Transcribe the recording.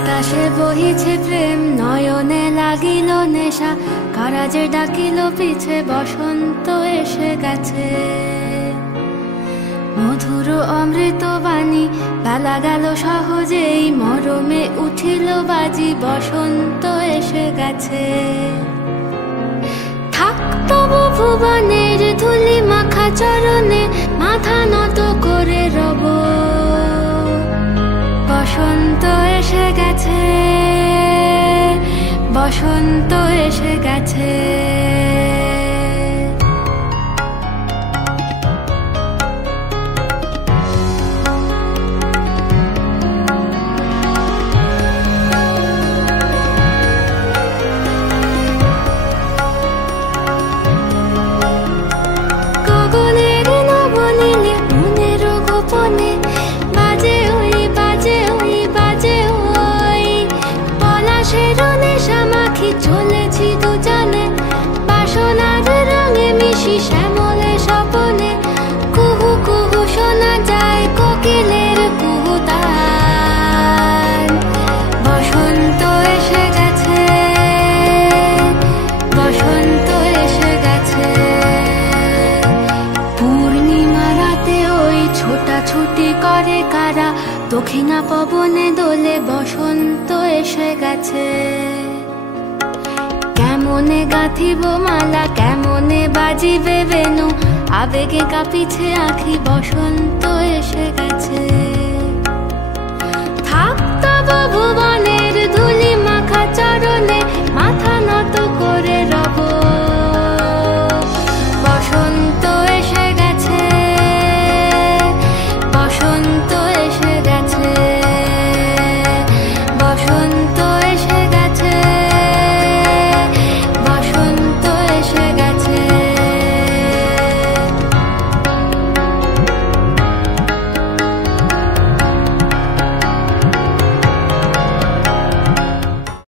বাতাসে বহিছে প্রেম, নয়নে লাগিল নেশা, কারাজে ডাকিল পিছে, বসন্ত এসে গেছে। মধুর অমৃত বাণী, বেলা গেল সহজেই, মরমে উঠিল বাজি, বসন্ত এসে গেছে। থাক তবু ভুবনের ধুলি মাখা চরণে, মাথা নত করে রব। বসন্ত এসে গেছে, বসন্ত এসে গেছে। গগনের নবনীলে মনের গোপনে, বাজে ওই বাজে ওই বাজে ওই, পলাশের নেশা মাখি চলেছি দুজনে, বাসনার রঙে মিশি শ্যামলে স্বপনে। কুহু কুহু শোনা যায় কোকিলের কুহুতান। বসন্ত এসে গেছে, বসন্ত এসে গেছে। পূর্ণিমা রাতে ওই ছোটাছুটি করে কারা, দক্ষিণা পবনে দোলে, বসন্ত এসে গেছে। কেমনে গাঁথিব মালা, কেমনে বাজিবে বেনু, আবেগে কাঁপিছে আঁখি, বসন্ত এসে গেছে।